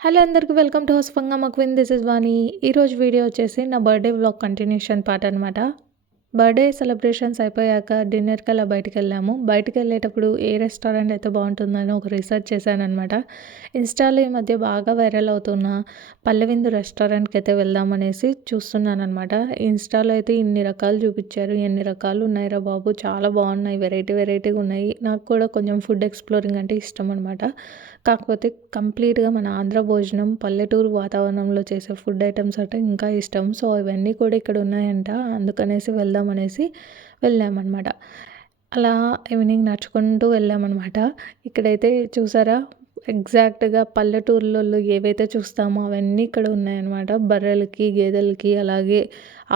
Hello అందరికి welcome to house ఫంగా మక్విన్. This is Vani. ఈరోజు వీడియో వచ్చేసి నా బర్త్డే వ్లాగ్ కంటిన్యూషన్ పార్ట్ అనమాట. బర్త్డే సెలబ్రేషన్స్ అయిపోయాక డిన్నర్కి అలా బయటికి వెళ్ళాము. బయటికి వెళ్ళేటప్పుడు ఏ రెస్టారెంట్ అయితే బాగుంటుందని ఒక రీసెర్చ్ చేశానమాట. ఇన్స్టాలో ఈ మధ్య బాగా వైరల్ అవుతున్న పల్లెవిందు రెస్టారెంట్కి అయితే వెళ్దామనేసి చూస్తున్నాను అనమాట. ఇన్స్టాలో అయితే ఇన్ని రకాలు చూపించారు, ఎన్ని రకాలు ఉన్నాయిరా బాబు, చాలా బాగున్నాయి, వెరైటీగా ఉన్నాయి. నాకు కూడా కొంచెం ఫుడ్ ఎక్స్ప్లోరింగ్ అంటే ఇష్టం అనమాట. కాకపోతే కంప్లీట్గా మన ఆంధ్ర భోజనం పల్లెటూరు వాతావరణంలో చేసే ఫుడ్ ఐటమ్స్ అంటే ఇంకా ఇష్టం. సో ఇవన్నీ కూడా ఇక్కడ ఉన్నాయంట, అందుకనేసి వెళ్దామనేసి వెళ్ళామన్నమాట. అలా ఈవినింగ్ నడుచుకుంటూ వెళ్ళామన్నమాట. ఇక్కడైతే చూసారా, ఎగ్జాక్ట్గా పల్లెటూర్లలో ఏవైతే చూస్తామో అవన్నీ ఇక్కడ ఉన్నాయన్నమాట. బర్రెలకి, గేదెలకి, అలాగే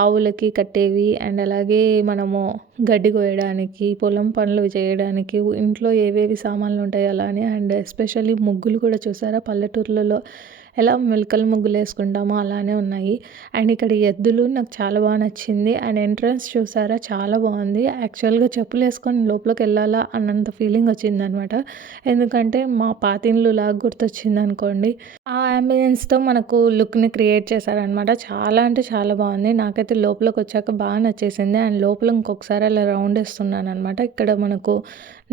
ఆవులకి కట్టేవి, అండ్ అలాగే మనము గడ్డి కోయడానికి, పొలం పనులు చేయడానికి, ఇంట్లో ఏవేవి సామాన్లు ఉంటాయో అలానే. అండ్ ఎస్పెషల్లీ ముగ్గులు కూడా చూసారా, పల్లెటూర్లలో ఎలా మెలకలు ముగ్గులు వేసుకుంటామో అలానే ఉన్నాయి. అండ్ ఇక్కడ ఎద్దులు నాకు చాలా బాగా నచ్చింది. అండ్ ఎంట్రన్స్ చూసారా, చాలా బాగుంది. యాక్చువల్గా చెప్పులు వేసుకొని లోపలికి వెళ్ళాలా అన్నంత ఫీలింగ్ వచ్చిందనమాట. ఎందుకంటే మా పాతిండ్లు లాగా గుర్తొచ్చింది అనుకోండి. ఆ అంబియన్స్తో మనకు లుక్ని క్రియేట్ చేశారనమాట. చాలా అంటే చాలా బాగుంది. నాకైతే లోపలికి వచ్చాక బాగా నచ్చేసింది. అండ్ లోపల ఇంకొకసారి అలా రౌండ్ వేస్తున్నాను అనమాట. ఇక్కడ మనకు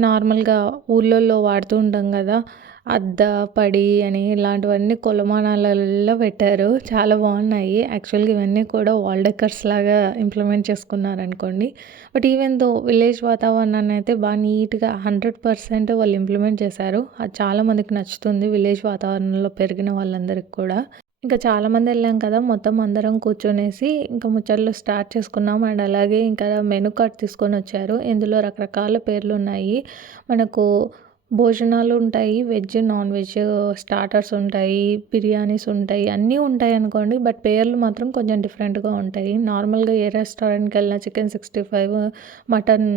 నార్మల్గా ఊళ్ళల్లో వాడుతూ ఉంటాం కదా, అద్ద పడి అని, ఇలాంటివన్నీ కొలమానాలలో పెట్టారు. చాలా బాగున్నాయి. యాక్చువల్గా ఇవన్నీ కూడా వాల్ డెకర్స్ లాగా ఇంప్లిమెంట్ చేసుకున్నారనుకోండి. బట్ ఈవెన్ దో విలేజ్ వాతావరణాన్ని అయితే బాగా నీట్గా 100% వాళ్ళు ఇంప్లిమెంట్ చేశారు. అది చాలామందికి నచ్చుతుంది, విలేజ్ వాతావరణంలో పెరిగిన వాళ్ళందరికీ కూడా. ఇంకా చాలామంది వెళ్ళాం కదా, మొత్తం అందరం కూర్చొనేసి ఇంకా ముచ్చట్లు స్టార్ట్ చేసుకున్నాం. అండ్ అలాగే ఇంకా మెనూ కార్డ్ తీసుకొని వచ్చారు. ఇందులో రకరకాల పేర్లు ఉన్నాయి. మనకు భోజనాలు ఉంటాయి, వెజ్, నాన్ వెజ్, స్టార్టర్స్ ఉంటాయి, బిర్యానీస్ ఉంటాయి, అన్నీ ఉంటాయి అనుకోండి. బట్ పేర్లు మాత్రం కొంచెం డిఫరెంట్గా ఉంటాయి. నార్మల్గా ఏ రెస్టారెంట్కి వెళ్ళినా చికెన్ 65, మటన్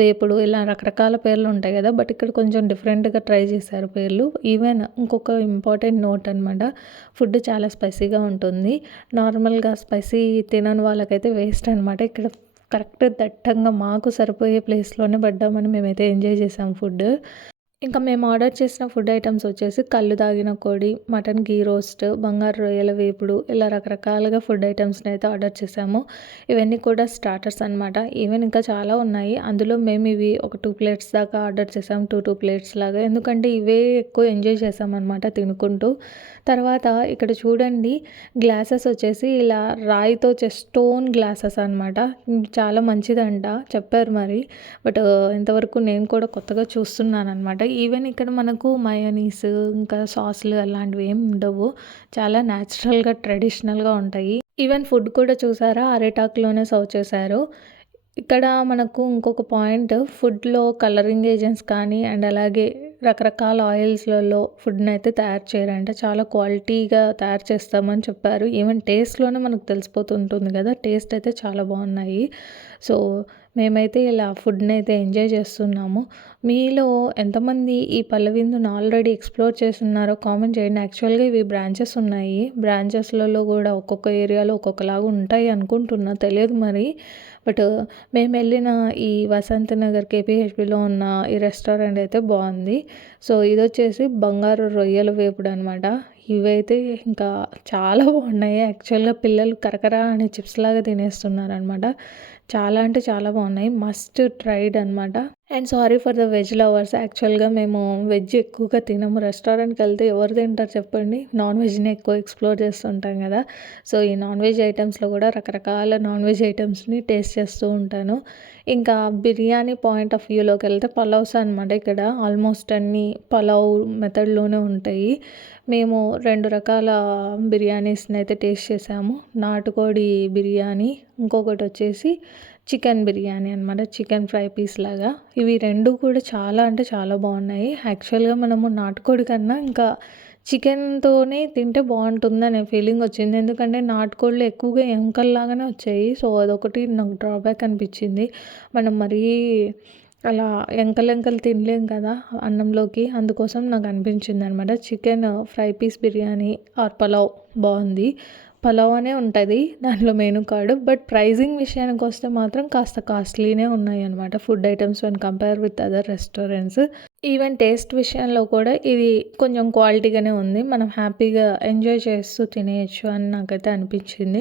వేపుడు, ఇలా రకరకాల పేర్లు ఉంటాయి కదా. బట్ ఇక్కడ కొంచెం డిఫరెంట్గా ట్రై చేశారు పేర్లు. ఈవెన్ ఇంకొక ఇంపార్టెంట్ నోట్ అనమాట, ఫుడ్ చాలా స్పైసీగా ఉంటుంది. నార్మల్గా స్పైసీ తినని వాళ్ళకైతే వేస్ట్ అనమాట. ఇక్కడ కరెక్ట్ దట్టంగా మాకు సరిపోయే ప్లేస్లోనే పడ్డామని మేమైతే ఎంజాయ్ చేసాం ఫుడ్. ఇంకా మేము ఆర్డర్ చేసిన ఫుడ్ ఐటమ్స్ వచ్చేసి కళ్ళు తాగిన కోడి, మటన్ గీ రోస్ట్, బంగారు రొయ్యల వేపుడు, ఇలా రకరకాలుగా ఫుడ్ ఐటమ్స్ని అయితే ఆర్డర్ చేసాము. ఇవన్నీ కూడా స్టార్టర్స్ అనమాట. ఈవెన్ ఇంకా చాలా ఉన్నాయి. అందులో మేము ఇవి ఒక 2 ప్లేట్స్ దాకా ఆర్డర్ చేసాం, 2 ప్లేట్స్ లాగా. ఎందుకంటే ఇవే ఎక్కువ ఎంజాయ్ చేసామన్నమాట తినుకుంటూ. తర్వాత ఇక్కడ చూడండి, గ్లాసెస్ వచ్చేసి ఇలా రాయితో స్టోన్ గ్లాసెస్ అనమాట. చాలా మంచిదంట చెప్పారు మరి. బట్ ఇంతవరకు నేను కూడా కొత్తగా చూస్తున్నాను అనమాట. ఈవెన్ ఇక్కడ మనకు మయోనీస్, ఇంకా సాస్లు అలాంటివి ఏమి ఉండవు. చాలా న్యాచురల్గా ట్రెడిషనల్గా ఉంటాయి. ఈవెన్ ఫుడ్ కూడా చూసారా, అరిటాకులోనే సర్వ్ చేశారు. ఇక్కడ మనకు ఇంకొక పాయింట్, ఫుడ్లో కలరింగ్ ఏజెంట్స్ కానీ, అండ్ అలాగే రకరకాల ఆయిల్స్లలో ఫుడ్ని అయితే తయారు చేయరంట. చాలా క్వాలిటీగా తయారు చేస్తామని చెప్పారు. ఈవెన్ టేస్ట్లోనే మనకు తెలిసిపోతుంటుంది కదా, టేస్ట్ అయితే చాలా బాగున్నాయి. సో మేమైతే ఇలా ఫుడ్ని అయితే ఎంజాయ్ చేస్తున్నాము. మీలో ఎంతమంది ఈ పల్లెవిందును ఆల్రెడీ ఎక్స్ప్లోర్ చేస్తున్నారో కామెంట్ చేయండి. యాక్చువల్గా ఇవి బ్రాంచెస్ ఉన్నాయి. బ్రాంచెస్లలో కూడా ఒక్కొక్క ఏరియాలో ఒక్కొక్కలాగా ఉంటాయి అనుకుంటున్నా, తెలియదు మరి. బట్ మేము వెళ్ళిన ఈ వసంత్ నగర్ కేపీహెచ్బిలో ఉన్న ఈ రెస్టారెంట్ అయితే బాగుంది. సో ఇది వచ్చేసి బంగారు రొయ్యల వేపుడు అనమాట. ఇవైతే ఇంకా చాలా బాగున్నాయి. యాక్చువల్గా పిల్లలు కరకరా అని చిప్స్ లాగా తినేస్తున్నారనమాట. చాలా అంటే చాలా బాగున్నాయి, మస్ట్ ట్రైడ్ అనమాట. And sorry for the veg lovers. యాక్చువల్గా మేము వెజ్ ఎక్కువగా తినము. రెస్టారెంట్కి వెళ్తే ఎవరు తింటారు చెప్పండి, నాన్ వెజ్ని ఎక్కువ ఎక్స్ప్లోర్ చేస్తుంటాం కదా. సో ఈ నాన్ వెజ్ ఐటమ్స్లో కూడా రకరకాల నాన్ వెజ్ ఐటమ్స్ని టేస్ట్ చేస్తూ ఉంటాను. ఇంకా బిర్యానీ పాయింట్ ఆఫ్ వ్యూలోకి వెళ్తే పలావ్స్ అనమాట. ఇక్కడ ఆల్మోస్ట్ అన్నీ పలావ్ మెథడ్లోనే ఉంటాయి. మేము 2 రకాల బిర్యానీస్ని అయితే టేస్ట్ చేసాము. నాటుకోడి బిర్యానీ, ఇంకొకటి వచ్చేసి చికెన్ బిర్యానీ అనమాట, చికెన్ ఫ్రై పీస్ లాగా. ఇవి 2 కూడా చాలా అంటే చాలా బాగున్నాయి. యాక్చువల్గా మనము నాటుకోడి కన్నా ఇంకా చికెన్తోనే తింటే బాగుంటుందనే ఫీలింగ్ వచ్చింది. ఎందుకంటే నాటుకోళ్ళు ఎక్కువగా ఎముకల్లాగానే వచ్చాయి. సో అదొకటి నాకు డ్రాబ్యాక్ అనిపించింది. మనం మరీ అలా ఎంకలు తినలేం కదా అన్నంలోకి, అందుకోసం నాకు అనిపించింది అనమాట. Chicken fry piece biryani or pulao బాగుంది. పలావ్ అనే ఉంటుంది దాంట్లో మెనూ కార్డు. బట్ ప్రైజింగ్ విషయానికి వస్తే మాత్రం కాస్త కాస్ట్లీనే ఉన్నాయి అనమాట food items when compare with other restaurants. Even taste విషయంలో కూడా ఇది కొంచెం క్వాలిటీగానే ఉంది. మనం హ్యాపీగా ఎంజాయ్ చేస్తూ తినేయొచ్చు అని నాకైతే అనిపించింది.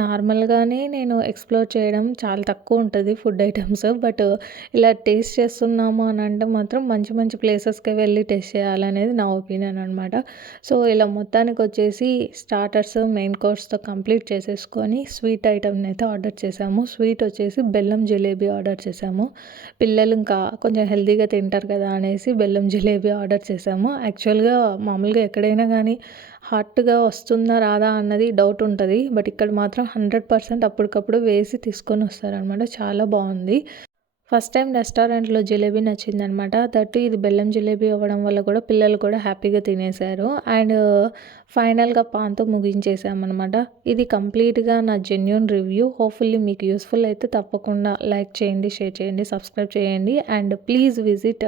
నార్మల్‌గానే నేను ఎక్స్‌ప్లోర్ చేయడం చాలా తక్కువ ఉంటది ఫుడ్ ఐటెమ్స్. బట్ ఇలా టేస్ట్ చేస్తున్నాము అని అంటే మాత్రం మంచి మంచి ప్లేసెస్‌కే వెళ్ళి టేస్ట్ చేయాలనేది నా ఒపీనియన్ అనమాట. సో, ఇలా మొత్తానికొచ్చేసి స్టార్టర్స్, మెయిన్ కోర్స్‌తో కంప్లీట్ చేసేసుకొని స్వీట్ ఐటెమ్‌నైతే ఆర్డర్ చేశాము. స్వీట్ వచ్చేసి బెల్లం జిలేబీ ఆర్డర్ చేశాము. పిల్లలు ఇంకా కొంచెం హెల్తీగా తింటారు కదా అనేసి బెల్లం జిలేబీ ఆర్డర్ చేశాము. యాక్చువల్‌గా మామూలుగా ఎక్కడైనా గానీ హాట్‌గా వస్తుందా రాదా అన్నది డౌట్ ఉంటది. బట్ ఇక్కడ మాత్రం 100% అప్పటికప్పుడు వేసి తీసుకొనొస్తారనమాట. చాలా బావుంది. ఫస్ట్ టైం రెస్టారెంట్‌లో జిలేబీ నచ్చిందనమాట. దట్ ఇది బెల్లం జిలేబీ అవ్వడం వల్ల కూడా పిల్లలు కూడా హ్యాపీగా తినేశారు. అండ్ ఫైనల్‌గా పాన్‌తో ముగించేసామనమాట. ఇది కంప్లీట్‌గా నా జెన్యూన్ రివ్యూ. హోప్‌ఫుల్లీ మీకు యూజ్‌ఫుల్ అయితే తప్పకుండా లైక్ చేయండి, షేర్ చేయండి, సబ్స్క్రైబ్ చేయండి. And please visit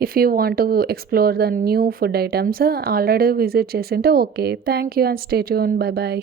if you want to explore the new food items. Already visit చేసుంటే okay. Thank you and stay tune. Bye by.